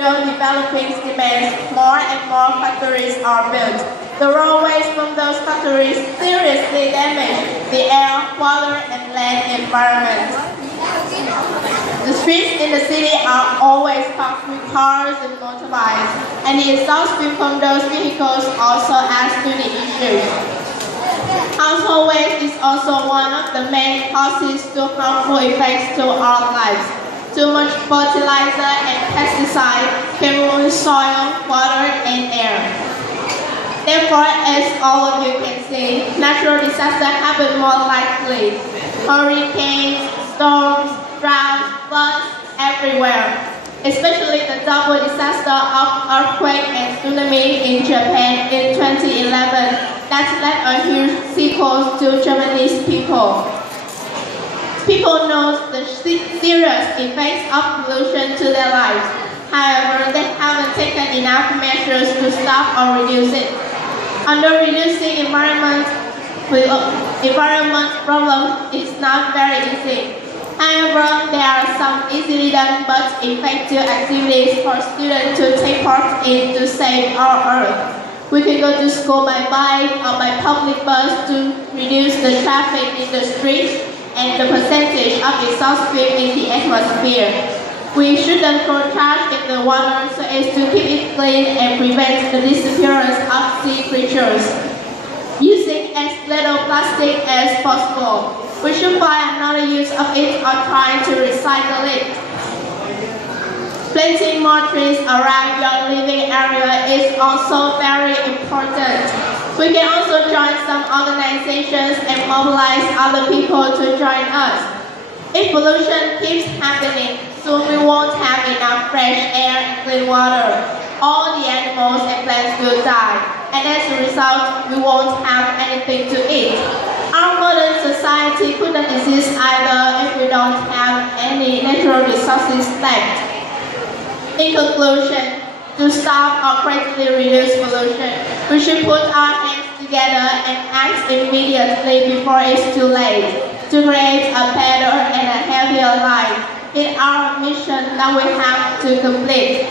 Developing demands, more and more factories are built. The roadways from those factories seriously damage the air, water, and land environment. The streets in the city are always packed with cars and motorbikes, and the exhaust from those vehicles also adds to the issue. Household waste is also one of the main causes to harmful effects to our lives. Too much fertilizer and pesticide can ruin soil, water, and air. Therefore, as all of you can see, natural disasters happen more likely. Hurricanes, storms, droughts, floods everywhere. Especially the double disaster of earthquake and tsunami in Japan in 2011 that led a huge sequel to Japanese people. People know the serious effects of pollution to their lives. However, they haven't taken enough measures to stop or reduce it. Under reducing environment problem is not very easy. However, there are some easily done but effective activities for students to take part in to save our Earth. We can go to school by bike or by public bus to reduce the traffic in the streets and the percentage of exhaust in the atmosphere. We shouldn't throw trash in the water so as to keep it clean and prevent the disappearance of sea creatures. Using as little plastic as possible. We should find another use of it or try to recycle it. Planting more trees around your living area is also very important. We can also join some organizations and mobilize other people to join us. If pollution keeps happening, soon we won't have enough fresh air and clean water. All the animals and plants will die, and as a result, we won't have anything to eat. Our modern society couldn't exist either if we don't have any natural resources left. In conclusion, to stop or greatly reduce pollution, we should put our hands together and act immediately before it's too late to create a better and a healthier life. It's our mission that we have to complete.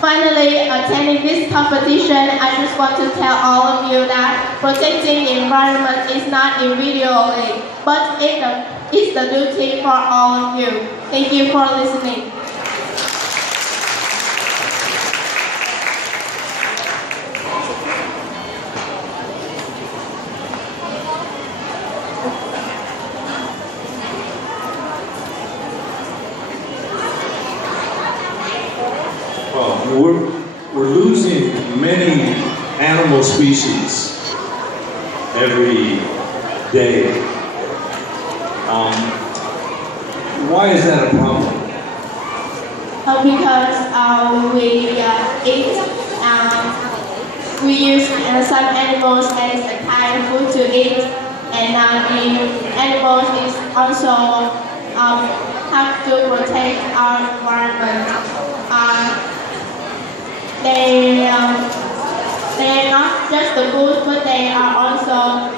Finally, attending this competition, I just want to tell all of you that protecting the environment is not individually, but it's the duty for all of you. Thank you for listening. We're losing many animal species every day. Why is that a problem? Because we use some animals as a kind of food to eat, and the animals is also have to protect our environment. They are not just the food, but they are also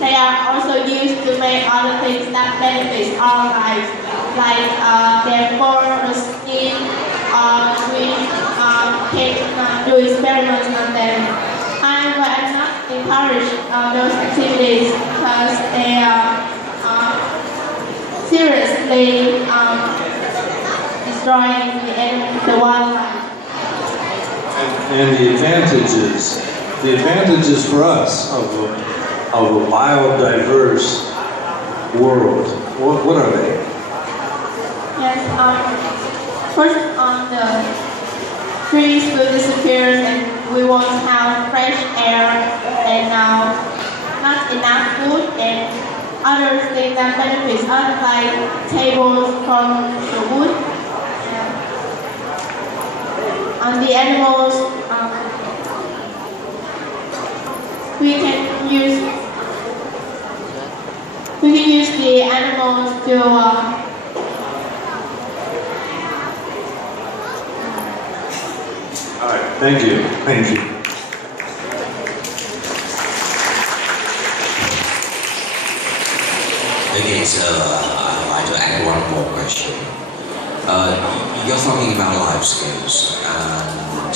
They are also used to make other things that benefit our lives, like their fur or skin. We can do experiments on them. However, I'm not encourage those activities because they are seriously destroying the wildlife. And the advantages for us of a biodiverse world, what are they? Yes, first the trees will disappear and we won't have fresh air and not enough food and other things that benefits us, like tables from the wood. On the animals, we can use the animals to All right, thank you. Okay, so I'd like to add one more question. You're talking about life skills, and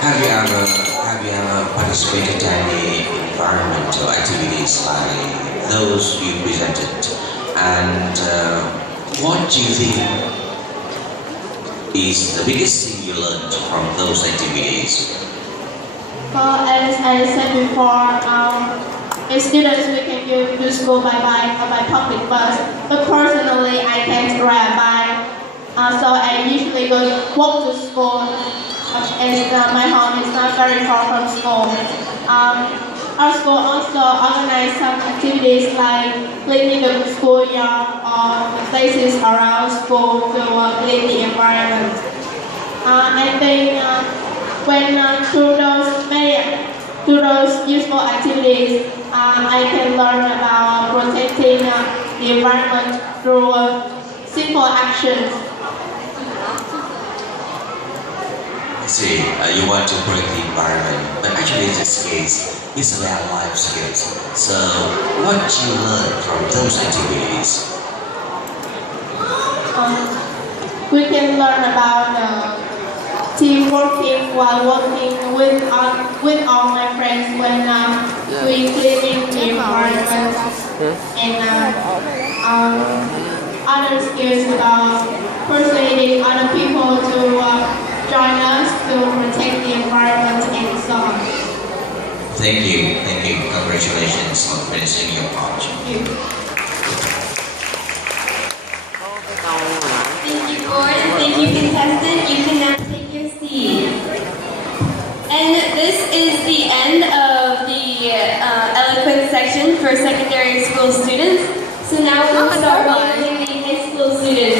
have you ever participated in any environmental activities like those you presented? And what do you think is the biggest thing you learned from those activities? Well, as I said before, as students we can go to school by bike or by public bus, but personally I can't ride a bike, so I usually walk to school, as my home is not very far from school. Our school also organizes some activities like cleaning the schoolyard or the places around school to clean the environment. I think when through those useful activities, I can learn about protecting the environment through simple actions. I see, you want to protect the environment, but actually in this case, it's about life skills. So, what do you learn from those activities? We can learn about team working while working with all my friends when we cleaning the environment, and other skills about persuading other people to join us to protect the environment and so on. Thank you. Congratulations on finishing your part. Thank you. Thank you, board. Thank you, contestant. You can now take your seat. And this is the end of the eloquence section for secondary school students. So now we'll start welcoming the high school students.